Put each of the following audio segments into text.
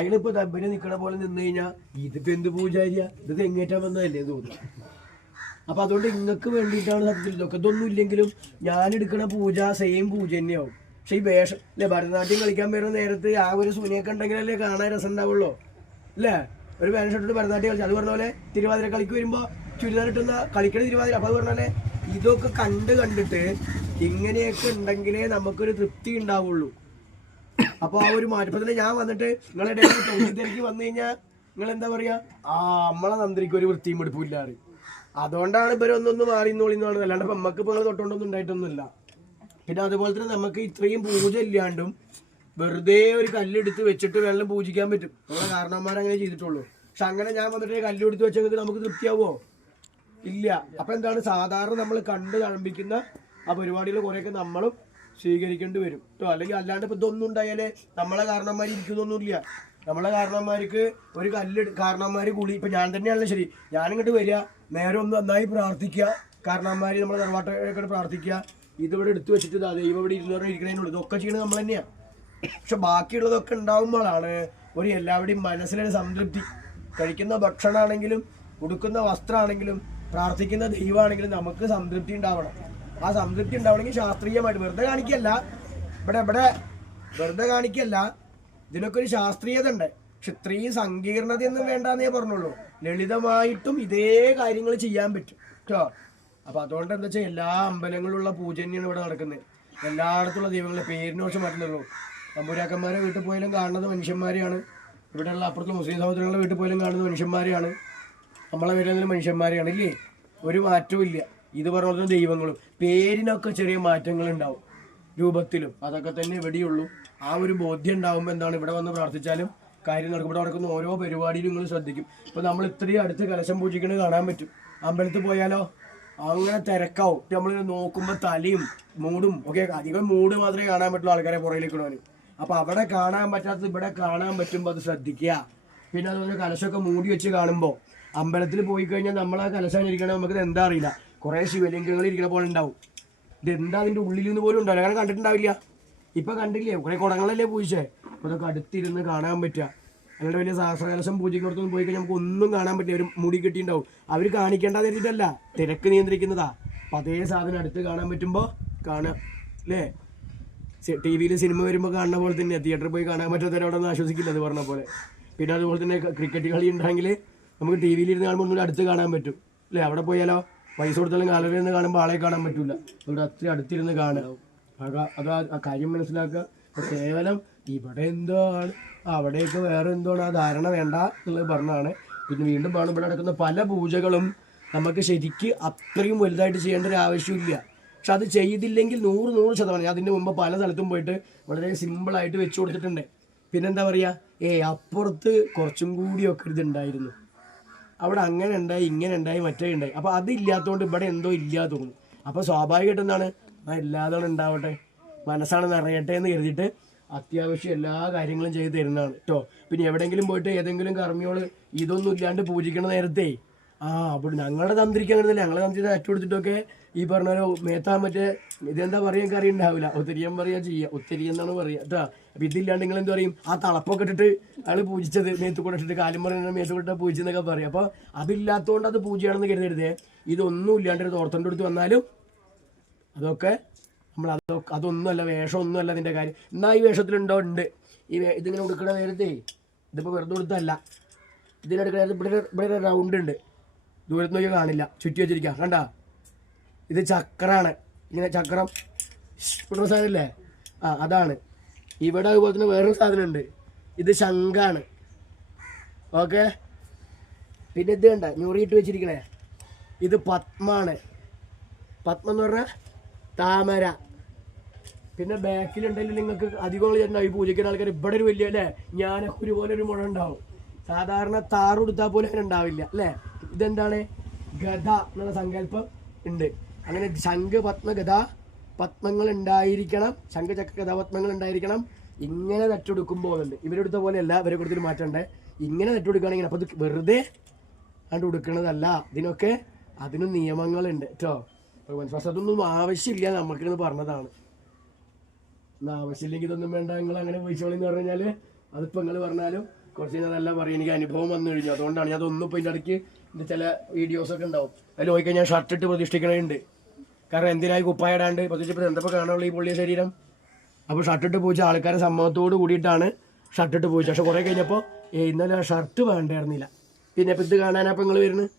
അതിലിപ്പോ തമ്പര് നിക്കണ പോലെ നിന്ന് കഴിഞ്ഞാൽ ഇതിപ്പോ എന്ത് പൂജാരിയ ഇത് തെങ്ങേറ്റാൻ വന്നതല്ലേ തോന്നുന്നു. അപ്പൊ അതുകൊണ്ട് ഇങ്ങക്ക് വേണ്ടിയിട്ടാണ് സത്യത്തിൽ ഇതൊക്കെ. ഇതൊന്നും ഇല്ലെങ്കിലും ഞാൻ എടുക്കണ പൂജ സെയിം പൂജ തന്നെയാവും. പക്ഷെ ഈ വേഷം അല്ലെ, ഭരതനാട്യം കളിക്കാൻ വരുന്ന നേരത്ത് ആ ഒരു സൂനിയൊക്കെ ഉണ്ടെങ്കിലല്ലേ കാണാൻ രസം ഉണ്ടാവുള്ളൂ അല്ലേ. ഒരു പാന്റ് ഷർട്ടിട്ട് ഭരതനാട്യം കളിച്ചു, അത് പറഞ്ഞ പോലെ തിരുവാതിര കളിക്ക് വരുമ്പോ ചുരിദാർ ഇട്ടുന്ന കളിക്കണ തിരുവാതിര. അപ്പൊ അത് പറഞ്ഞാലേ ഇതൊക്കെ കണ്ടിട്ട് ഇങ്ങനെയൊക്കെ ഉണ്ടെങ്കിലേ നമുക്കൊരു തൃപ്തി ഉണ്ടാവുള്ളൂ. അപ്പൊ ആ ഒരു മാറ്റപ്പത്തിന് ഞാൻ വന്നിട്ട് നിങ്ങളുടെ തിരക്കി വന്നു കഴിഞ്ഞാൽ നിങ്ങൾ എന്താ പറയാ, നമ്മളെ തന്ത്രിക്ക് ഒരു വൃത്തിയും പിടിപ്പില്ലാറ്. അതുകൊണ്ടാണ് ഇവരൊന്നൊന്ന് മാറിന്നോളിന്നാണ്. അല്ലാണ്ട് ഇപ്പൊ നമ്മക്ക് ഇപ്പൊ തൊട്ടോണ്ടൊന്നും ഉണ്ടായിട്ടൊന്നുമില്ല. പിന്നെ അതുപോലെ തന്നെ നമുക്ക് ഇത്രയും പൂജ ഇല്ലാണ്ടും വെറുതെ ഒരു കല്ലെടുത്ത് വെച്ചിട്ട് വെള്ളം പൂജിക്കാൻ പറ്റും. നമ്മളെ കാരണവന്മാരങ്ങനെ ചെയ്തിട്ടുള്ളൂ. പക്ഷെ അങ്ങനെ ഞാൻ വന്നിട്ട് കല്ലെടുത്ത് വെച്ചെങ്കിൽ നമുക്ക് തൃപ്തിയാവോ? ഇല്ല. അപ്പൊ എന്താണ്, സാധാരണ നമ്മൾ കണ്ട് തഴമ്പിക്കുന്ന ആ പരിപാടികൾ കുറെയൊക്കെ നമ്മളും സ്വീകരിക്കേണ്ടി വരും കേട്ടോ. അല്ലെങ്കിൽ അല്ലാണ്ട് ഇപ്പൊ ഇതൊന്നും ഉണ്ടായാലേ നമ്മളെ കാരണവന്മാർ ഇരിക്കുന്നൊന്നുമില്ല. നമ്മളെ കാരണവന്മാർക്ക് ഒരു കാരണവന്മാര് കൂടി ഇപ്പൊ ഞാൻ തന്നെയാണല്ലോ ശരി, ഞാനിങ്ങോട്ട് വരിക, നേരെ ഒന്ന് നന്നായി പ്രാർത്ഥിക്കുക, കാരണവന്മാര് നമ്മളെ തറവാട്ടൊക്കെ പ്രാർത്ഥിക്കുക, ഇതിവിടെ എടുത്തു വെച്ചിട്ട് ദൈവം ഇവിടെ ഇരിക്കണേനുള്ളൂ, ഇതൊക്കെ ചെയ്യണത് നമ്മൾ തന്നെയാണ്. പക്ഷെ ബാക്കിയുള്ളതൊക്കെ ഉണ്ടാവുമ്പോഴാണ് ഒരു എല്ലാവരുടെയും മനസ്സിലൊരു സംതൃപ്തി. കഴിക്കുന്ന ഭക്ഷണമാണെങ്കിലും ഉടുക്കുന്ന വസ്ത്രമാണെങ്കിലും പ്രാർത്ഥിക്കുന്ന ദൈവമാണെങ്കിലും നമുക്ക് സംതൃപ്തി ഉണ്ടാവണം. ആ സംതൃപ്തി ഉണ്ടാവണമെങ്കിൽ ശാസ്ത്രീയമായിട്ട് വെറുതെ കാണിക്കല്ല, ഇവിടെ വെറുതെ കാണിക്കല്ല, ഇതിനൊക്കെ ഒരു ശാസ്ത്രീയത ഉണ്ട്. പക്ഷെ ഇത്രയും സങ്കീർണതയൊന്നും വേണ്ടെന്നേ പറഞ്ഞുള്ളൂ. ലളിതമായിട്ടും ഇതേ കാര്യങ്ങൾ ചെയ്യാൻ പറ്റും കേട്ടോ. അപ്പൊ അതുകൊണ്ട് എന്താ വെച്ചാൽ എല്ലാ അമ്പലങ്ങളിലുള്ള പൂജ തന്നെയാണ് ഇവിടെ നടക്കുന്നത്. എല്ലായിടത്തുള്ള ദൈവങ്ങളെ പേരിന് കുറച്ച് മാറ്റുന്നുള്ളൂ. തമ്പുരാക്കന്മാരെ വീട്ടിൽ പോയാലും കാണുന്നത് മനുഷ്യന്മാരെയാണ്. ഇവിടെയുള്ള അപ്പുറത്തുള്ള മുസ്ലിം സഹോദരങ്ങളുടെ വീട്ടിൽ പോയാലും കാണുന്നത് മനുഷ്യന്മാരെയാണ്. നമ്മളെ വീട്ടിൽ മനുഷ്യന്മാരെയാണ് ഇല്ലേ, ഒരു മാറ്റവും ഇല്ല. ഇത് പറഞ്ഞ ദൈവങ്ങളും പേരിനൊക്കെ ചെറിയ മാറ്റങ്ങൾ ഉണ്ടാവും, രൂപത്തിലും അതൊക്കെ തന്നെ ഇവിടെയുള്ളൂ. ആ ഒരു ബോധ്യം ഉണ്ടാകുമ്പോൾ എന്താണ്, ഇവിടെ വന്ന് പ്രാർത്ഥിച്ചാലും കാര്യം നടക്കും. ഇവിടെ നടക്കുന്ന ഓരോ പരിപാടിയിലും നിങ്ങൾ ശ്രദ്ധിക്കും. ഇപ്പൊ നമ്മൾ ഇത്രയും അടുത്ത് കലശം പൂജിക്കുന്നത് കാണാൻ പറ്റും. അമ്പലത്തിൽ പോയാലോ അങ്ങനെ തിരക്കാവും. നമ്മൾ നോക്കുമ്പോൾ തലയും മൂടും ഒക്കെ, അധികം മൂട് മാത്രമേ കാണാൻ പറ്റുള്ളൂ ആൾക്കാരെ പുറകിലേക്കിടുവാൻ. അപ്പൊ അവിടെ കാണാൻ പറ്റാത്തത് ഇവിടെ കാണാൻ പറ്റുമ്പോൾ അത് ശ്രദ്ധിക്കുക. പിന്നെ അതുപോലെ കലശമൊക്കെ മൂടി വെച്ച് കാണുമ്പോൾ അമ്പലത്തിൽ പോയി കഴിഞ്ഞാൽ നമ്മൾ ആ കലശം ഇരിക്കണേ നമുക്ക് എന്താ അറിയില്ല, കുറെ ശിവലിംഗങ്ങൾ ഇരിക്കണ പോലെ ഉണ്ടാവും. ഇതെന്താ അതിന്റെ ഉള്ളിൽ നിന്ന് പോലും ഉണ്ടാവില്ല, അങ്ങനെ കണ്ടിട്ടുണ്ടാവില്ല. ഇപ്പൊ കണ്ടില്ലേ, കുറെ കുടങ്ങളല്ലേ പൂജിച്ചേ. അപ്പൊ അതൊക്കെ അടുത്തിരുന്ന് കാണാൻ പറ്റുക. അല്ലാണ്ട് വലിയ സഹസ്രകലശം പൂജിക്കുന്നിടത്തൊന്നും പോയി കഴിഞ്ഞാൽ നമുക്ക് ഒന്നും കാണാൻ പറ്റില്ല. ഒരു മുടി കിട്ടിയിട്ടുണ്ടാവും. അവർ കാണിക്കേണ്ടത് എഴുതിയിട്ടല്ല, തിരക്ക് നിയന്ത്രിക്കുന്നതാ. അപ്പൊ അതേ സാധനം അടുത്ത് കാണാൻ പറ്റുമ്പോ കാണാം അല്ലേ. ടി വിയിൽ സിനിമ വരുമ്പോൾ കാണുന്ന പോലെ തന്നെ തിയേറ്ററിൽ പോയി കാണാൻ പറ്റാത്തവരവിടെ ആശ്വസിക്കില്ല അത് പറഞ്ഞ പോലെ. പിന്നെ അതുപോലെ തന്നെ ക്രിക്കറ്റ് കളി ഉണ്ടെങ്കിൽ നമുക്ക് ടി വിയിൽ ഇരുന്ന് കാണുമ്പോൾ ഒന്നും അടുത്ത് കാണാൻ പറ്റും അല്ലേ. അവിടെ പോയാലോ പൈസ കൊടുത്താലും ഗാലറിയിൽ നിന്ന് കാണുമ്പോൾ ആളെ കാണാൻ പറ്റില്ല. അവിടെ അത്ര അടുത്തിരുന്ന് കാണുക. അത് ആ കാര്യം മനസ്സിലാക്കുക. കേവലം ഇവിടെ എന്തോ ആണ് അവിടെയൊക്കെ വേറെ എന്തോ ആണ്, ആ ധാരണ വേണ്ട എന്നുള്ളത് പറഞ്ഞാണ്. പിന്നെ വീണ്ടും പറഞ്ഞു, ഇവിടെ നടക്കുന്ന പല പൂജകളും നമുക്ക് ശരിക്ക് അത്രയും വലുതായിട്ട് ചെയ്യേണ്ട ഒരു ആവശ്യമില്ല. പക്ഷെ അത് ചെയ്തില്ലെങ്കിൽ 100% ഞാൻ അതിൻ്റെ മുമ്പ് പല സ്ഥലത്തും പോയിട്ട് വളരെ സിമ്പിളായിട്ട് വെച്ചു കൊടുത്തിട്ടുണ്ട്. പിന്നെന്താ പറയുക, അപ്പുറത്ത് കുറച്ചും കൂടിയൊക്കെ ഇതുണ്ടായിരുന്നു, അവിടെ അങ്ങനെ ഉണ്ടായി ഇങ്ങനെ ഉണ്ടായി മറ്റേ ഉണ്ടായി. അപ്പോൾ അതില്ലാത്തതുകൊണ്ട് ഇവിടെ എന്തോ ഇല്ലാതെ തോന്നും. അപ്പോൾ സ്വാഭാവികമായിട്ട് എന്താണ്, എല്ലാതാണ് ഉണ്ടാവട്ടെ, മനസ്സാണ് നിറയട്ടെ എന്ന് കരുതിയിട്ട് അത്യാവശ്യം എല്ലാ കാര്യങ്ങളും ചെയ്ത് തരുന്നതാണ് കേട്ടോ. പിന്നെ എവിടെയെങ്കിലും പോയിട്ട് ഏതെങ്കിലും കർമ്മിയോള് ഇതൊന്നും ഇല്ലാണ്ട് പൂജിക്കണ നേരത്തെ അപ്പോൾ ഞങ്ങളുടെ തന്ത്രിക്ക് അങ്ങനെ തന്നെ, ഞങ്ങളെ തന്ത്രി അറ്റു കൊടുത്തിട്ടൊക്കെ ഈ പറഞ്ഞ മേത്താൻ മറ്റേ ഇതെന്താ പറയാൻ കറി ഉണ്ടാവില്ല, ഒത്തിരിയം പറയാ ചെയ്യുക, ഒത്തിരി എന്നാണ് പറയുക കേട്ടോ. അപ്പം ഇതില്ലാണ്ട് നിങ്ങൾ എന്ത് പറയും, ആ തളപ്പൊക്കെ ഇട്ടിട്ട് അയാൾ പൂജിച്ചത് മേത്ത് കൂടെ ഇട്ടിട്ട് കാലും പറയുന്ന മേത്ത് കൂടെ പൂജിച്ചെന്നൊക്കെ പറയും. അപ്പോൾ അതില്ലാത്തതുകൊണ്ട് അത് പൂജയാണെന്ന് കരുതരുതേ. ഇതൊന്നും ഇല്ലാണ്ട് ഒരു തോർത്തൻ്റെ അടുത്ത് വന്നാലും അതൊക്കെ നമ്മൾ അതൊന്നുമല്ല, വേഷമൊന്നുമല്ല അതിൻ്റെ കാര്യം. എന്നാൽ ഈ വേഷത്തിലുണ്ടോ ഉണ്ട്. ഇതിങ്ങനെ കൊടുക്കണ നേരത്തെ ഇതിപ്പോൾ വെറുതെ കൊടുത്തല്ല, ഇതിനെടുക്കണ ഇവിടെ റൗണ്ട് ഉണ്ട്, ദൂരത്ത് നോക്കി കാണില്ല, ചുറ്റി വെച്ചിരിക്കുക കണ്ട. ഇത് ചക്രാണ്, ഇങ്ങനെ ചക്രം ഇടുന്ന സാധനമില്ലേ, അതാണ്. ഇവിടെ അതുപോലെ തന്നെ വേറൊരു സാധനം ഉണ്ട്, ഇത് ശംഖാണ്. ഓക്കെ. പിന്നെ ഇത് കണ്ട ഞൊറിയിട്ട് വെച്ചിരിക്കണേ, ഇത് പത്മാണ്. പത്മം എന്ന് പറഞ്ഞാൽ താമര. പിന്നെ ബാക്കിലുണ്ടെങ്കിൽ നിങ്ങൾക്ക് അധികം ഈ പൂജയ്ക്കുന്ന ആൾക്കാർ ഇവിടെ ഒരു വലിയ അല്ലേ ഞാനൊരു പോലെ ഒരു മുഴ ഉണ്ടാവും. സാധാരണ താറുടുത്താൽ പോലും അങ്ങനെ ഉണ്ടാവില്ല അല്ലേ. ഇതെന്താണ്, ഗദ എന്നുള്ള സങ്കല്പം ഉണ്ട്. അങ്ങനെ ശംഖ് പത്മ ഗദ പത്മങ്ങൾ ഉണ്ടായിരിക്കണം, ശംഖ് ചക്ര ഗദാപത്മങ്ങൾ ഉണ്ടായിരിക്കണം. ഇങ്ങനെ നെറ്റെടുക്കുമ്പോൾ ഉണ്ട്, ഇവരെടുത്ത പോലെയല്ല, ഇവരെ കൊടുത്തിട്ട് മാറ്റണ്ടേ. ഇങ്ങനെ നെറ്റെടുക്കുകയാണെങ്കിൽ അപ്പോൾ ഇത് വെറുതെ കണ്ടു കൊടുക്കണതല്ല, ഇതിനൊക്കെ അതിനും നിയമങ്ങളുണ്ട് കേട്ടോ. അതൊന്നും ആവശ്യമില്ല നമുക്കിന്ന് പറഞ്ഞതാണ്. ആവശ്യമില്ലെങ്കിൽ ഇതൊന്നും വേണ്ട, നിങ്ങൾ അങ്ങനെ പൈസ എന്ന് പറഞ്ഞു കഴിഞ്ഞാൽ അതിപ്പോൾ നിങ്ങൾ പറഞ്ഞാലും കുറച്ച് നല്ല പറയും, എനിക്ക് അനുഭവം വന്നു കഴിഞ്ഞു. അതുകൊണ്ടാണ് ഞാൻ അതൊന്നും ഇപ്പോൾ ഇതിൻ്റെ ഇടയ്ക്ക് ഇത് ചില വീഡിയോസൊക്കെ ഉണ്ടാവും, അതിൽ നോക്കിയാൽ ഞാൻ ഷർട്ട് ഇട്ട് പ്രതിഷ്ഠിക്കണുണ്ട്. കാരണം എന്തിനായി കുപ്പായിടാണ്ട് പ്രത്യേകിച്ച് എന്തപ്പോൾ കാണാനുള്ള ഈ പൊള്ളിയ ശരീരം. അപ്പോൾ ഷർട്ടിട്ട് പൂച്ച ആൾക്കാരെ സമ്മതത്തോട് കൂടിയിട്ടാണ് ഷർട്ടിട്ട് പൂച്ച. പക്ഷെ കുറേ കഴിഞ്ഞപ്പോൾ ഇന്നലെ ഷർട്ട് വേണ്ടായിരുന്നില്ല, പിന്നെ ഇപ്പം ഇത് കാണാനപ്പോൾ നിങ്ങൾ വരുന്നത്.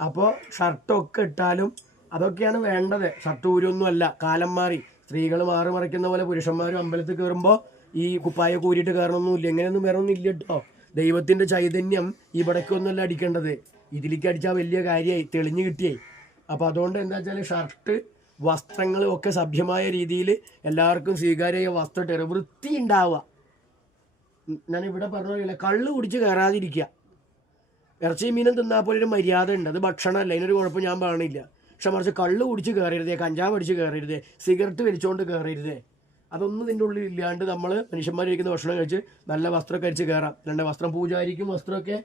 അപ്പോൾ ഷർട്ടൊക്കെ ഇട്ടാലും അതൊക്കെയാണ് വേണ്ടത്. ഷർട്ട് ഊരൊന്നുമല്ല, കാലം മാറി. സ്ത്രീകൾ മാറി മറിക്കുന്ന പോലെ പുരുഷന്മാരും അമ്പലത്തിൽ കയറുമ്പോൾ ഈ കുപ്പായ കൂരിയിട്ട് കയറണമെന്നില്ല. എങ്ങനെയൊന്നും വേറൊന്നും ഇല്ല കേട്ടോ. ദൈവത്തിൻ്റെ ചൈതന്യം ഇവിടേക്കൊന്നുമല്ല അടിക്കേണ്ടത്, ഇതിലേക്ക് അടിച്ചാൽ വലിയ കാര്യമായി, തെളിഞ്ഞു കിട്ടിയേ. അപ്പോൾ അതുകൊണ്ട് എന്താ വെച്ചാൽ ഷർട്ട് വസ്ത്രങ്ങളും ഒക്കെ സഭ്യമായ രീതിയിൽ എല്ലാവർക്കും സ്വീകാര്യമായ വസ്ത്രം ഇട്ട് വൃത്തി ഉണ്ടാവുക. ഞാനിവിടെ പറഞ്ഞില്ല, കള്ള് കുടിച്ച് കയറാതിരിക്കുക. ഇറച്ചിയും മീനും തിന്നാൽ പോലെ ഒരു മര്യാദ ഉണ്ട്, അത് ഭക്ഷണമല്ല, അതിനൊരു കുഴപ്പം ഞാൻ പറയണില്ല. പക്ഷെ മറിച്ച് കള്ള് കുടിച്ച് കയറരുതേ, കഞ്ചാവ് അടിച്ച് കയറരുതേ, സിഗരറ്റ് വലിച്ചുകൊണ്ട് കയറരുതേ. അതൊന്നും ഇതിൻ്റെ ഉള്ളിൽ ഇല്ലാണ്ട് നമ്മൾ മനുഷ്യന്മാരിരിക്കുന്ന ഭക്ഷണം കഴിച്ച് നല്ല വസ്ത്രം കഴിച്ച് കയറാം. അല്ലാണ്ട് വസ്ത്രം പൂജാരിക്കും വസ്ത്രമൊക്കെ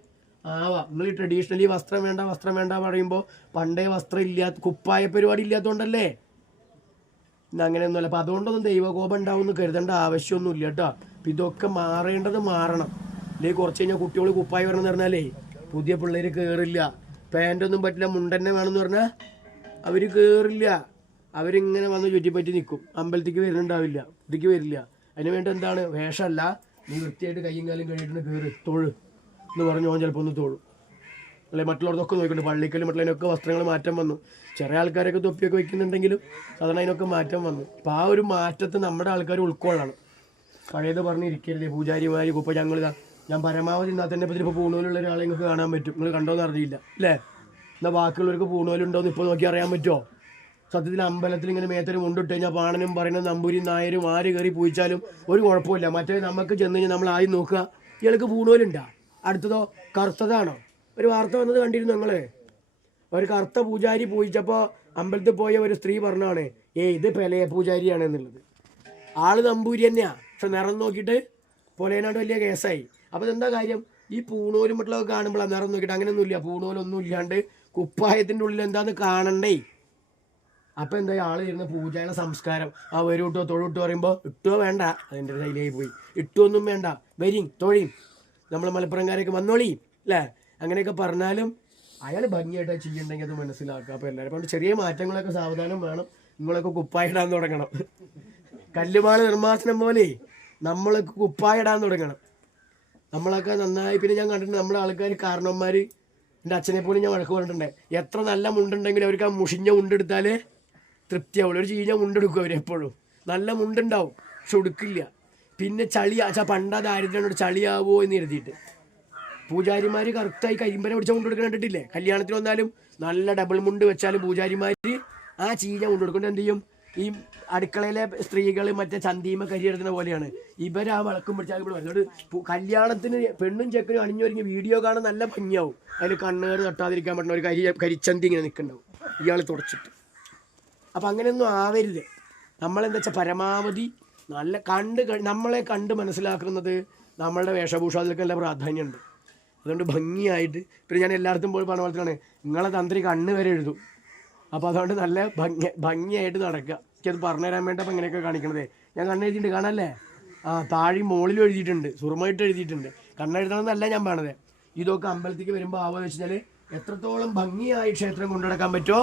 ആവാം. നിങ്ങൾ ഈ ട്രഡീഷണലി വസ്ത്രം വേണ്ട പറയുമ്പോൾ പണ്ടേ വസ്ത്രം ഇല്ലാത്ത കുപ്പായ പരിപാടി ഇല്ലാത്തതുകൊണ്ടല്ലേ. അങ്ങനെയൊന്നുമല്ല. അപ്പം അതുകൊണ്ടൊന്നും ദൈവകോപം ഉണ്ടാവുമെന്ന് കരുതേണ്ട ആവശ്യമൊന്നുമില്ല കേട്ടോ. അപ്പം ഇതൊക്കെ മാറേണ്ടത് മാറണം. അല്ലെങ്കിൽ കുറച്ച് കഴിഞ്ഞാൽ കുട്ടികൾ കുപ്പായ വരണമെന്ന് പറഞ്ഞാലേ പുതിയ പിള്ളേർ കയറില്ല. പാൻറ്റൊന്നും പറ്റില്ല, മുണ്ടന്നെ വേണമെന്ന് പറഞ്ഞാൽ അവർ കയറില്ല. അവരിങ്ങനെ വന്ന് ചുറ്റിപ്പറ്റി നിൽക്കും, അമ്പലത്തേക്ക് വരുന്നുണ്ടാവില്ല, ഇതിക്ക് വരില്ല. അതിന് വേണ്ടി എന്താണ്, വേഷമല്ല, നീ വൃത്തിയായിട്ട് കയ്യും കാലും കഴിയിട്ടുണ്ട് കയറി തൊഴു എന്ന് പറഞ്ഞു ഓൻ ചിലപ്പോൾ ഒന്ന് തൊഴും. അല്ലെ മറ്റുള്ളവർക്കൊക്കെ നോക്കിയിട്ട് പള്ളിക്കലും മറ്റുള്ളതിനൊക്കെ വസ്ത്രങ്ങൾ മാറ്റം വന്നു. ചെറിയ ആൾക്കാരൊക്കെ തൊപ്പിയൊക്കെ വയ്ക്കുന്നുണ്ടെങ്കിലും സാധാരണ അതിനൊക്കെ മാറ്റം വന്നു. അപ്പോൾ ആ ഒരു മാറ്റത്തെ നമ്മുടെ ആൾക്കാർ ഉൾക്കൊള്ളണം. പഴയത് പറഞ്ഞിരിക്കരുത് പൂജാരിമാർ ഇപ്പോൾ ഞാൻ പരമാവധി എന്നാൽ തന്നെ ഇപ്പോൾ പൂണൂലുള്ള ഒരാളെ നിങ്ങൾക്ക് കാണാൻ പറ്റും. നിങ്ങൾ കണ്ടോന്ന് അറിയില്ല അല്ലേ? എന്നാൽ ബാക്കിയുള്ളവർക്ക് പൂണൂലുണ്ടോ എന്ന് ഇപ്പോൾ നോക്കി അറിയാൻ പറ്റുമോ? സത്യത്തിൽ അമ്പലത്തിൽ ഇങ്ങനെ മേത്തൊരു മുണ്ടിട്ട് കഴിഞ്ഞാൽ പാണനും പറയുന്നത് നമ്പൂരിയും നായരും ആര് കയറി പൂയിച്ചാലും ഒരു കുഴപ്പമില്ല. മറ്റേ നമുക്ക് ചെന്ന് കഴിഞ്ഞാൽ നമ്മൾ ആദ്യം നോക്കുക ഇയാൾക്ക് പൂണൂലുണ്ടാ, അടുത്തതോ കറുത്തതാണോ. ഒരു വാർത്ത വന്നത് കണ്ടിരുന്നു നിങ്ങൾ, ഒരു കറുത്ത പൂജാരി പൂജിച്ചപ്പോൾ അമ്പലത്തിൽ പോയ ഒരു സ്ത്രീ പറഞ്ഞാണ് ഇത് പെലയ പൂജാരിയാണ് എന്നുള്ളത്. ആള് നമ്പൂരി തന്നെയാണ്, പക്ഷെ നിറം നോക്കിയിട്ട് പൊലേനാണ്ട് വലിയ കേസായി. അപ്പോൾ ഇതെന്താ കാര്യം, ഈ പൂണൂലും മറ്റുള്ളതൊക്കെ കാണുമ്പോഴാണ് നിറം നോക്കിയിട്ട് അങ്ങനെയൊന്നുമില്ല, പൂണൂലൊന്നും ഇല്ലാണ്ട് കുപ്പായത്തിൻ്റെ ഉള്ളിൽ എന്താന്ന് കാണണ്ടേ. അപ്പം എന്താ ആൾ ചെയ്യുന്ന പൂജയുടെ സംസ്കാരം, ആ വരൂട്ടോ തൊഴിട്ടോ പറയുമ്പോൾ ഇട്ടോ വേണ്ട, അതിൻ്റെ ശൈലിയായി പോയി. ഇട്ടൊന്നും വേണ്ട, വരിയും തൊഴിയും, നമ്മൾ മലപ്പുറംകാരൊക്കെ വന്നോളിയും അല്ലേ, അങ്ങനെയൊക്കെ പറഞ്ഞാലും അയാൾ ഭംഗിയായിട്ട് ചെയ്യണമെങ്കിൽ അത് മനസ്സിലാക്കുക. അപ്പോൾ എല്ലാവരും അതുകൊണ്ട് ചെറിയ മാറ്റങ്ങളൊക്കെ സാവധാനം വേണം. നിങ്ങളൊക്കെ കുപ്പായിടാൻ തുടങ്ങണം. കല്ലുമാള് നിർമ്മാർജ്ജനം പോലെ നമ്മളൊക്കെ കുപ്പായിടാൻ തുടങ്ങണം. നമ്മളൊക്കെ നന്നായി. പിന്നെ ഞാൻ കണ്ടിട്ടുണ്ട് നമ്മളെ ആൾക്കാർ കാരണവന്മാർ, എൻ്റെ അച്ഛനെ പോലും ഞാൻ വഴക്ക് പറഞ്ഞിട്ടുണ്ട്, എത്ര നല്ല മുണ്ടുണ്ടെങ്കിലും അവർക്ക് ആ മുഷിഞ്ഞ മുണ്ടെടുത്താലേ തൃപ്തിയാവുള്ളൂ. ഒരു ചീഞ്ഞ മുണ്ടെടുക്കും അവരെപ്പോഴും. നല്ല മുണ്ടുണ്ടാവും പക്ഷെ ഉടുക്കില്ല. പിന്നെ പണ്ടാ ദാരിദ്ര്യം ചളിയാവോ എന്ന് എഴുതിയിട്ട് പൂജാരിമാർ കറക്റ്റായി കരിമ്പന പിടിച്ച മുണ്ടെടുക്കാൻ കണ്ടിട്ടില്ലേ? കല്യാണത്തിന് വന്നാലും നല്ല ഡബിൾ മുണ്ട് വെച്ചാലും പൂജാരിമാർ ആ ചീഞ്ഞ മുണ്ടെടുക്കൊണ്ട് എന്ത് ചെയ്യും, ഈ അടുക്കളയിലെ സ്ത്രീകൾ മറ്റേ ചന്തീമ കരിയെടുക്കുന്ന പോലെയാണ് ഇവർ. ആ വിളക്കും പിടിച്ചാൽ ഇവിടെ വരുന്നത് കല്യാണത്തിന് പെണ്ണും ചെക്കനും അണിഞ്ഞൊരുങ്ങി വീഡിയോ കാണാൻ നല്ല ഭംഗിയാവും. അതിൽ കണ്ണുകൾ തട്ടാതിരിക്കാൻ പറ്റുന്ന ഒരു കരിച്ചന്തി ഇങ്ങനെ നിൽക്കുന്നുണ്ടാവും ഇയാൾ തുടച്ചിട്ട്. അപ്പം അങ്ങനെയൊന്നും ആവരുത്. നമ്മളെന്താ വെച്ചാൽ പരമാവധി നല്ല നമ്മളെ കണ്ട് മനസ്സിലാക്കുന്നത് നമ്മളുടെ വേഷഭൂഷാതിലൊക്കെ നല്ല പ്രാധാന്യമുണ്ട്. അതുകൊണ്ട് ഭംഗിയായിട്ട്, പിന്നെ ഞാൻ എല്ലായിടത്തും പോയി പറഞ്ഞ പോലത്തെയാണ് നിങ്ങളെ തന്ത്രി കണ്ണ് വരെ എഴുതും. അപ്പോൾ അതുകൊണ്ട് നല്ല ഭംഗിയായിട്ട് നടക്കുക. എനിക്കത് പറഞ്ഞുതരാൻ വേണ്ടി അപ്പം ഇങ്ങനെയൊക്കെ കാണിക്കണതേ. ഞാൻ കണ്ണെഴുതിയിട്ടുണ്ട്, കാണാല്ലേ? താഴെ മുകളിലും എഴുതിയിട്ടുണ്ട്, സുറുമായിട്ട് എഴുതിയിട്ടുണ്ട്. കണ്ണെഴുതണമെന്നല്ല ഞാൻ പറയണത്. ഇതൊക്കെ അമ്പലത്തേക്ക് വരുമ്പോൾ ആവുക വെച്ച് കഴിഞ്ഞാൽ എത്രത്തോളം ഭംഗിയായി ക്ഷേത്രം കൊണ്ടുനടക്കാൻ പറ്റുമോ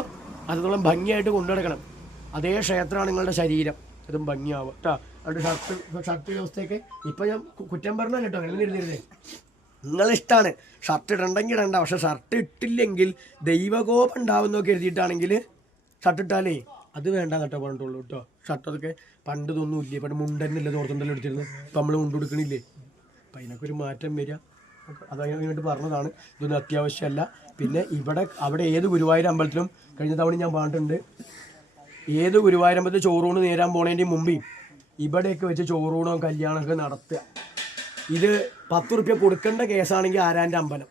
അത്രത്തോളം ഭംഗിയായിട്ട് കൊണ്ടുനടക്കണം. അതേ ക്ഷേത്രമാണ് നിങ്ങളുടെ ശരീരം, അതും ഭംഗിയാവുക കേട്ടോ. അതുകൊണ്ട് ഷർട്ട് വ്യവസ്ഥയൊക്കെ ഇപ്പം ഞാൻ കുറ്റം പറഞ്ഞാൽ കേട്ടോ, അങ്ങനെ എഴുതിയിരുന്നേ. നിങ്ങളിഷ്ടമാണ് ഷർട്ട് ഇടണ്ടെങ്കിൽ ഇടണ്ട, പക്ഷെ ഷർട്ട് ഇട്ടില്ലെങ്കിൽ ദൈവകോപം ഉണ്ടാവുന്നൊക്കെ എഴുതിയിട്ടാണെങ്കിൽ ഷർട്ട് ഇട്ടാലേ അത് വേണ്ട കേട്ടോ പറഞ്ഞിട്ടുള്ളൂ കേട്ടോ. ഷർട്ടൊക്കെ പണ്ട് ഇതൊന്നും ഇല്ലേ, പണ്ട് മുണ്ടന്നല്ലേ തോർത്തുണ്ടല്ലോ എടുത്തിരുന്നത്, ഇപ്പം നമ്മൾ മുണ്ടെടുക്കണില്ലേ. അപ്പം അതിനൊക്കെ ഒരു മാറ്റം വരിക, അതതിന് വേണ്ടി പറഞ്ഞതാണ്. ഇതൊന്നും അത്യാവശ്യമല്ല. പിന്നെ അവിടെ ഏത് ഗുരുവായൂർ അമ്പലത്തിലും കഴിഞ്ഞ തവണ ഞാൻ പറഞ്ഞിട്ടുണ്ട്, ഏത് ഗുരുവായൂർ അമ്പലത്തിൽ ചോറൂണ് നേരാൻ പോണതിൻ്റെ മുമ്പ് ഇവിടെയൊക്കെ വെച്ച് ചോറൂണോ കല്യാണമൊക്കെ നടത്തുക. ഇത് 10 റുപ്യ കൊടുക്കേണ്ട കേസാണെങ്കിൽ ആരാൻ്റെ അമ്പലം,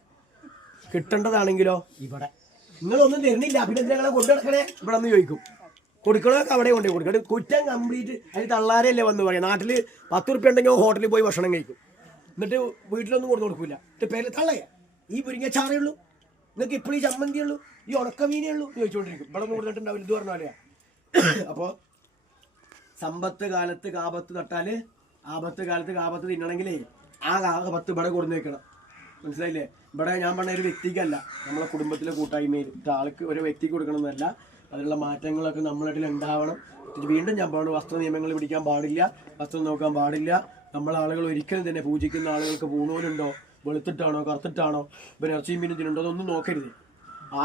കിട്ടേണ്ടതാണെങ്കിലോ ഇവിടെ. നിങ്ങളൊന്നും തരുന്നില്ല, പിന്നെ എന്തിനാ കൊണ്ടു നടക്കണേ ഇവിടെ നിന്ന് ചോദിക്കും. കൊടുക്കണമൊക്കെ അവിടെ കൊണ്ടേ കൊടുക്കണം. കുറ്റം കംപ്ലീറ്റ് അതിന് തള്ളാരല്ലേ വന്ന് പറയാം. നാട്ടിൽ 10 റുപ്യ ഉണ്ടെങ്കിൽ ഹോട്ടലിൽ പോയി ഭക്ഷണം കഴിക്കും, എന്നിട്ട് വീട്ടിലൊന്നും കൊണ്ടു കൊടുക്കില്ല. എന്നിട്ട് പേര് തള്ളയാ, ഈ മുരിങ്ങച്ചാറേ ഉള്ളൂ, നിങ്ങൾക്ക് ഇപ്പോൾ ഈ ചമ്മന്തി ഉള്ളൂ, ഈ ഉണക്കമീനേ ഉള്ളൂ എന്ന് ചോദിച്ചുകൊണ്ടിരിക്കും. ഇവിടെ ഒന്നും കൊടുത്തിട്ടുണ്ടാവില്ല, ഇത് പറഞ്ഞ പോലെയാ. അപ്പോൾ സമ്പത്ത് കാലത്ത് കാപത്ത് തട്ടാൽ ആപത്ത് കാലത്ത് കാപത്ത് തിന്നണമെങ്കിലേ ആ 10 ഇവിടെ കൊടുന്ന് വെക്കണം. മനസ്സിലായില്ലേ? ഇവിടെ ഞാൻ പറഞ്ഞ ഒരു വ്യക്തിക്കല്ല, നമ്മളെ കുടുംബത്തിലെ കൂട്ടായ്മയിൽ ആൾക്ക് ഒരു വ്യക്തിക്ക് കൊടുക്കണമെന്നല്ല, അതിനുള്ള മാറ്റങ്ങളൊക്കെ നമ്മളിടയിൽ ഉണ്ടാവണം. വീണ്ടും ഞാൻ പറഞ്ഞു, വസ്ത്ര നിയമങ്ങൾ പിടിക്കാൻ പാടില്ല, വസ്ത്രം നോക്കാൻ പാടില്ല. നമ്മളാളുകൾ ഒരിക്കലും തന്നെ പൂജിക്കുന്ന ആളുകൾക്ക് പൂണൂലുണ്ടോ, വെളുത്തിട്ടാണോ കറുത്തിട്ടാണോ, ഇപ്പം ഇറച്ചിയും മീനും തിന്നുണ്ടോ, അതൊന്നും നോക്കരുത്.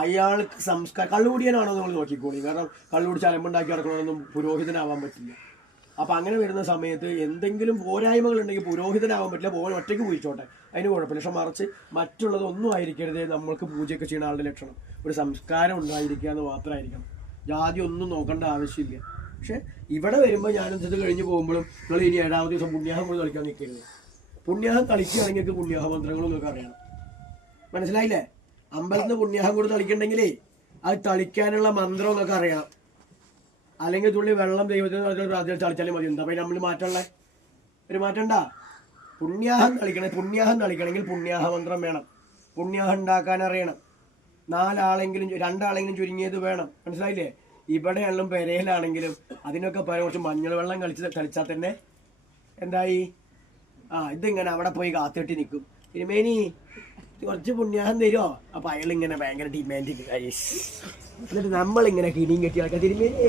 അയാൾക്ക് സംസ്കാരം കള്ളുകൂടിയനാണോ നമ്മൾ നോക്കിക്കോളി. കാരണം കള്ളുകുടിച്ച് അലമ്പുണ്ടാക്കി നടക്കണമെന്നൊന്നും പുരോഹിതനാവാൻ പറ്റില്ല. അപ്പം അങ്ങനെ വരുന്ന സമയത്ത് എന്തെങ്കിലും പോരായ്മകൾ ഉണ്ടെങ്കിൽ പുരോഹിതനാവാൻ പറ്റില്ല, പോകാൻ ഒറ്റയ്ക്ക് പൂജിച്ചോട്ടെ, അതിന് കുഴപ്പമില്ല. പക്ഷെ മറിച്ച് മറ്റുള്ളതൊന്നും ആയിരിക്കരുത് നമ്മൾക്ക് പൂജയൊക്കെ ചെയ്യുന്ന ആളുടെ ലക്ഷണം. ഒരു സംസ്കാരം ഉണ്ടായിരിക്കുക എന്ന് മാത്രമായിരിക്കണം. ജാതി ഒന്നും നോക്കേണ്ട ആവശ്യമില്ല. പക്ഷെ ഇവിടെ വരുമ്പോൾ ഞാനും ഇത് കഴിഞ്ഞ് പോകുമ്പോഴും നിങ്ങൾ ഇനി 7ാമത്തെ ദിവസം പുണ്യാഹം കൊണ്ട് കളിക്കാൻ നിൽക്കരുത്. പുണ്യാഹം കളിക്കുകയാണെങ്കിൽ പുണ്യാഹ മന്ത്രങ്ങളും നിങ്ങൾക്ക് അറിയണം. മനസ്സിലായില്ലേ? അമ്പലത്തിന് പുണ്യാഹം കൊണ്ട് കളിക്കണ്ടെങ്കിലേ അത് തളിക്കാനുള്ള മന്ത്രം നിങ്ങൾക്ക് അറിയണം. അല്ലെങ്കിൽ തുള്ളി വെള്ളം ദൈവത്തിന് തളിച്ചാലും മതി. എന്താ നമ്മൾ മാറ്റമുള്ള ഒരു മാറ്റണ്ട. പുണ്യാഹം കളിക്കണമെങ്കിൽ പുണ്യാഹ മന്ത്രം വേണം. പുണ്യാഹം ഉണ്ടാക്കാൻ അറിയണം. 2 ചുരുങ്ങിയത് വേണം. മനസ്സിലായില്ലേ? ഇവിടെയാണെങ്കിലും പെരയിലാണെങ്കിലും അതിനൊക്കെ കുറച്ച് മഞ്ഞൾ വെള്ളം കളിച്ചാൽ തന്നെ എന്തായി? ഇതിങ്ങനെ അവിടെ പോയി കാത്തിട്ട് നിൽക്കും. തിരുമേനി കുറച്ച് പുണ്യാഹം തരുമോ? അപ്പം അയാളിങ്ങനെ ഭയങ്കര ഡിമാൻഡിങ്. എന്നിട്ട് നമ്മളിങ്ങനെ കിണിയും കെട്ടി ആൾക്കാർ തിരുമേനി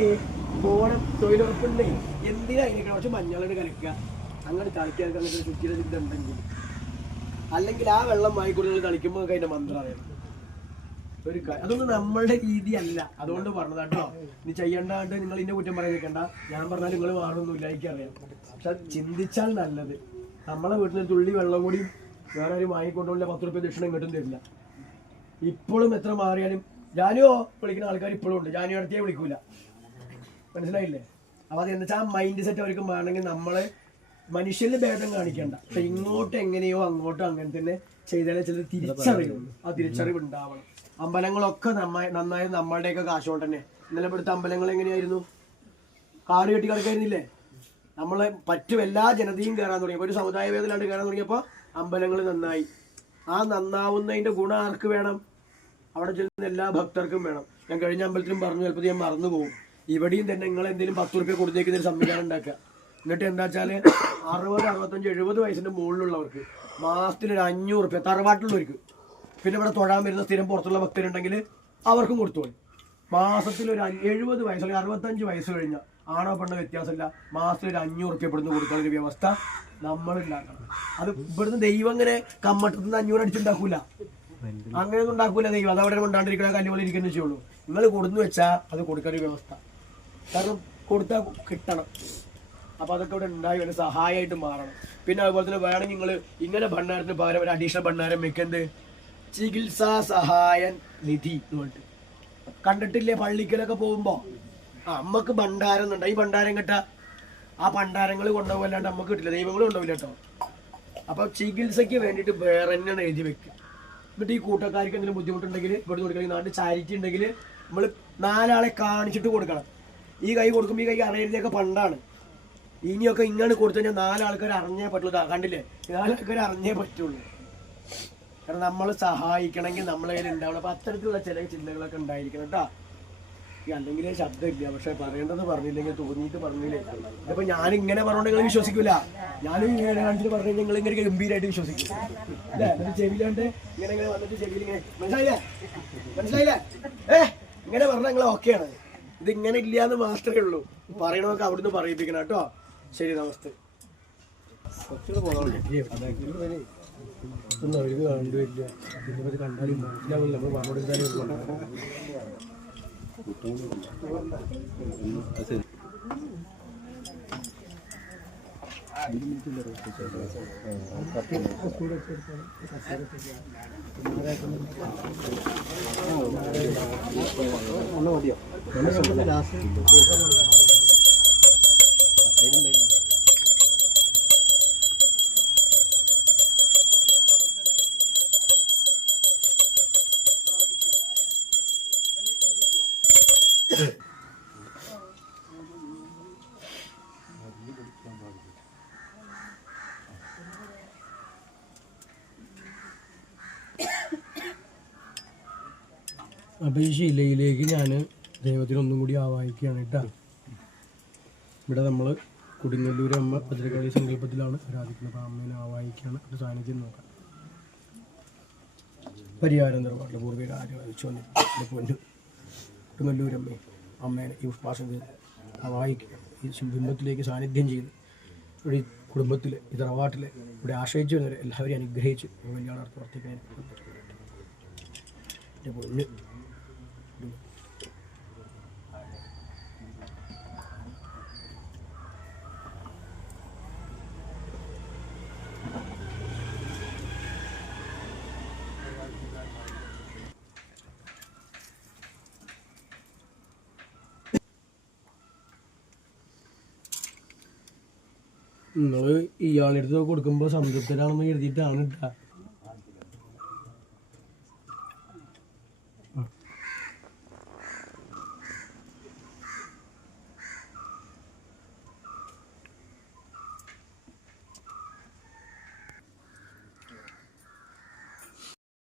പോണം, തൊഴിലുറപ്പുണ്ടേ, എന്തിനാ അതിനൊക്കെ കുറച്ച് മഞ്ഞളോട് കലക്കുക, അങ്ങനെ കളിക്കാൻ അങ്ങനത്തെ ചുറ്റിയുടെ ചിന്തണ്ടെങ്കിൽ. അല്ലെങ്കിൽ ആ വെള്ളം വാങ്ങിക്കൂടുതൽ കളിക്കുമ്പോൾ അതിൻ്റെ മന്ത്രം അറിയണം. അതൊന്നും നമ്മളുടെ രീതിയല്ല. അതുകൊണ്ട് പറഞ്ഞതാട്ടോ. ഇനി ചെയ്യേണ്ടാണ്ട് നിങ്ങൾ ഇന്നെ കുറ്റം പറയാൻ നിൽക്കണ്ട. ഞാൻ പറഞ്ഞാൽ നിങ്ങൾ മാറൊന്നുമില്ല, എനിക്കറിയാം. പക്ഷെ അത് ചിന്തിച്ചാൽ നല്ലത്. നമ്മളെ വീട്ടിൽ ഒരു തുള്ളി വെള്ളം കൂടി വേറെ ആരും വാങ്ങിക്കൊണ്ടുള്ള 10 രൂപ ദക്ഷിണ ഇങ്ങോട്ടും തരില്ല. ഇപ്പോഴും എത്ര മാറിയാലും ജാനുവോ വിളിക്കുന്ന ആൾക്കാർ ഇപ്പോഴും ഉണ്ട്. ജാനു അടുത്തേ വിളിക്കൂല. മനസ്സിലായില്ലേ? അപ്പോൾ അത് എന്താ വെച്ചാൽ ആ മൈൻഡ് സെറ്റ് അവർക്ക് വേണമെങ്കിൽ നമ്മളെ മനുഷ്യന്റെ ഭേദം കാണിക്കണ്ട. പക്ഷെ ഇങ്ങോട്ട് എങ്ങനെയോ അങ്ങോട്ടോ അങ്ങനെ തന്നെ ചെയ്താലേ ചിലർ തിരിച്ചറിയുള്ളൂ. ആ തിരിച്ചറിവ് ഉണ്ടാവണം. അമ്പലങ്ങളൊക്കെ നന്നായി നമ്മളുടെയൊക്കെ കാശ് കൊണ്ട് തന്നെ. ഇന്നലെ ഇവിടുത്തെ അമ്പലങ്ങൾ എങ്ങനെയായിരുന്നു? കാട് കെട്ടി കിടക്കായിരുന്നില്ലേ? നമ്മളെ എല്ലാ ജനതയും കയറാൻ തുടങ്ങിയപ്പോൾ, ഒരു സമുദായ വേദനയായിട്ട് കയറാൻ തുടങ്ങിയപ്പോൾ അമ്പലങ്ങൾ നന്നായി. ആ നന്നാവുന്നതിൻ്റെ ഗുണം ആർക്ക് വേണം? അവിടെ ചെല്ലുന്ന എല്ലാ ഭക്തർക്കും വേണം. ഞാൻ കഴിഞ്ഞ അമ്പലത്തിലും പറഞ്ഞു, ചിലപ്പോൾ ഞാൻ മറന്നു പോകും. ഇവിടെയും തന്നെ നിങ്ങൾ എന്തെങ്കിലും 10 രൂപ കൊടുത്തേക്കുന്ന ഒരു സംവിധാനം ഉണ്ടാക്കുക. എന്നിട്ട് എന്താ വെച്ചാൽ 60, 65, 70 വയസ്സിൻ്റെ മുകളിലുള്ളവർക്ക് മാസത്തിലൊരു 500 രൂപ, തറവാട്ടിലുള്ളവർക്ക്, പിന്നെ ഇവിടെ തൊഴാൻ വരുന്ന സ്ഥിരം പുറത്തുള്ള ഭക്തരുണ്ടെങ്കിൽ അവർക്കും കൊടുത്തോളി. മാസത്തിലൊരു 70 വയസ്സ് അല്ലെങ്കിൽ 65 വയസ്സ് കഴിഞ്ഞാൽ ആണോ പെണ്ണോ വ്യത്യാസമില്ല, മാസത്തിൽ 500 രൂപ ഇവിടുന്ന് കൊടുക്കാനൊരു വ്യവസ്ഥ നമ്മൾ ഉണ്ടാക്കണം. അത് ഇവിടുന്ന് ദൈവം ഇങ്ങനെ കമ്മട്ടത്തിൽ നിന്ന് 500 അടിച്ചുണ്ടാക്കൂല, അങ്ങനെയൊന്നും ഉണ്ടാക്കൂല ദൈവം. അത് അവിടെ കൊണ്ടാണ്ടിരിക്കണ കല്ലുപോലെ ഇരിക്കുന്ന ചെയ്യുള്ളൂ. നിങ്ങൾ കൊടുന്നു വെച്ചാൽ അത് കൊടുക്കാനൊരു വ്യവസ്ഥ. കാരണം കൊടുത്താൽ കിട്ടണം. അപ്പോൾ അതൊക്കെ ഇവിടെ ഉണ്ടായി ഒരു സഹായമായിട്ട് മാറണം. പിന്നെ അതുപോലെ തന്നെ വേണമെങ്കിൽ നിങ്ങൾ ഇങ്ങനെ ഭണ്ഡാരത്തിന് പകരം ഒരു അഡീഷണൽ ഭണ്ഡാരം വെക്കുന്നത് ചികിത്സാ സഹായ നിധി എന്ന് പറഞ്ഞിട്ട് കണ്ടിട്ടില്ലേ? പള്ളിക്കലൊക്കെ പോകുമ്പോൾ അമ്മക്ക് ഭണ്ഡാരം എന്നുണ്ട്. ഈ ഭണ്ഡാരം കിട്ടാ ആ ഭണ്ഡാരങ്ങൾ കൊണ്ടുപോകല്ലാണ്ട് അമ്മക്ക് കിട്ടില്ല, ദൈവങ്ങൾ കൊണ്ടുപോകില്ല കേട്ടോ. അപ്പോൾ ചികിത്സയ്ക്ക് വേണ്ടിയിട്ട് വേറെ തന്നെയാണ് എഴുതി വെക്കുക. എന്നിട്ട് ഈ കൂട്ടക്കാർക്ക് എന്തെങ്കിലും ബുദ്ധിമുട്ടുണ്ടെങ്കിൽ ഇവിടെ കൊടുക്കണം. നാട്ടിൽ ചാരിറ്റി ഉണ്ടെങ്കിൽ നമ്മൾ 4 ആളെ കാണിച്ചിട്ട് കൊടുക്കണം. ഈ കൈ കൊടുക്കുമ്പോൾ ഈ കൈ അറിയുന്നതൊക്കെ പണ്ടാണ്. ഇനിയൊക്കെ ഇങ്ങനെ കൊടുത്തു കഴിഞ്ഞാൽ 4 ആൾക്കാർ അറിഞ്ഞേ പറ്റുള്ളൂ. കണ്ടില്ലേ? 4 ആൾക്കാർ അറിഞ്ഞേ പറ്റുള്ളൂ. കാരണം നമ്മൾ സഹായിക്കണമെങ്കിൽ നമ്മളെ കയ്യിൽ ഉണ്ടാവണം. അപ്പം അത്തരത്തിലുള്ള ചില ചിന്തകളൊക്കെ ഉണ്ടായിരിക്കണം കേട്ടോ. അല്ലെങ്കിൽ ശബ്ദമില്ല, പക്ഷെ പറയേണ്ടത് പറഞ്ഞില്ലെങ്കിൽ തോന്നിയിട്ട് പറഞ്ഞില്ലേ. ഇതിപ്പോൾ ഞാനിങ്ങനെ പറഞ്ഞുകൊണ്ട് നിങ്ങൾ വിശ്വസിക്കില്ല. ഞാനും ഇങ്ങനെ കാണിച്ചിട്ട് പറഞ്ഞു കഴിഞ്ഞാൽ നിങ്ങൾ ഇങ്ങനെ ഗംഭീരമായിട്ട് വിശ്വസിക്കും അല്ലേ? എന്നിട്ട് ചെവിയിലാണ്ട് ഇങ്ങനെ വന്നിട്ട് ചെവിയിൽ ഇങ്ങനെ മനസ്സിലായില്ലേ? ഇങ്ങനെ പറഞ്ഞാൽ നിങ്ങൾ ഓക്കെയാണ്. ഇതിങ്ങനെ ഇല്ല എന്ന് മാത്രമേ ഉള്ളൂ. പറയണമൊക്കെ അവിടുന്ന് പറയിപ്പിക്കണം കേട്ടോ. ശരി, നമസ്തേ. ഒന്നും അവർക്ക് കണ്ടുവരില്ല. ഇതിനെപ്പറ്റി കണ്ടാലും മനസ്സിലാവില്ല. നമ്മൾ പറഞ്ഞുകൊടുത്താലും അപ്പം ഈ ശിലയിലേക്ക് ഞാൻ ദൈവത്തിനൊന്നും കൂടി ആവാഹിക്കുകയാണ് കേട്ടോ. ഇവിടെ നമ്മൾ കൊടുങ്ങല്ലൂർ അമ്മ ഭദ്രകാളി സങ്കല്പത്തിലാണ് ആരാധിക്കുന്നത്. അമ്മേനെ ആവാഹിക്കുകയാണ്. ഒരു സാന്നിധ്യം നോക്കാം. പരിഹാരം നിർവ്വഹണ പൂർവിക ആരാധിച്ചു വന്നിട്ട് പൊന്നു കൊടുങ്ങല്ലൂരമ്മേ അമ്മേനെ ഈ പുഷ്പാസം ആവാഹിക്കുക. ഈ ബിംബത്തിലേക്ക് സാന്നിധ്യം ചെയ്ത് ഇവിടെ ഈ കുടുംബത്തിൽ ഈ തറവാട്ടിൽ ഇവിടെ ആശ്രയിച്ചു വന്നവരെ എല്ലാവരെയും അനുഗ്രഹിച്ച് കല്യാണാർത്ഥം പ്രവർത്തിക്കാൻ പൊന്ന്. നിങ്ങൾ ഇയാളുടെ അടുത്ത് കൊടുക്കുമ്പോൾ സംതൃപ്തരാണെന്ന് എഴുതിയിട്ടാണ് കേട്ടോ.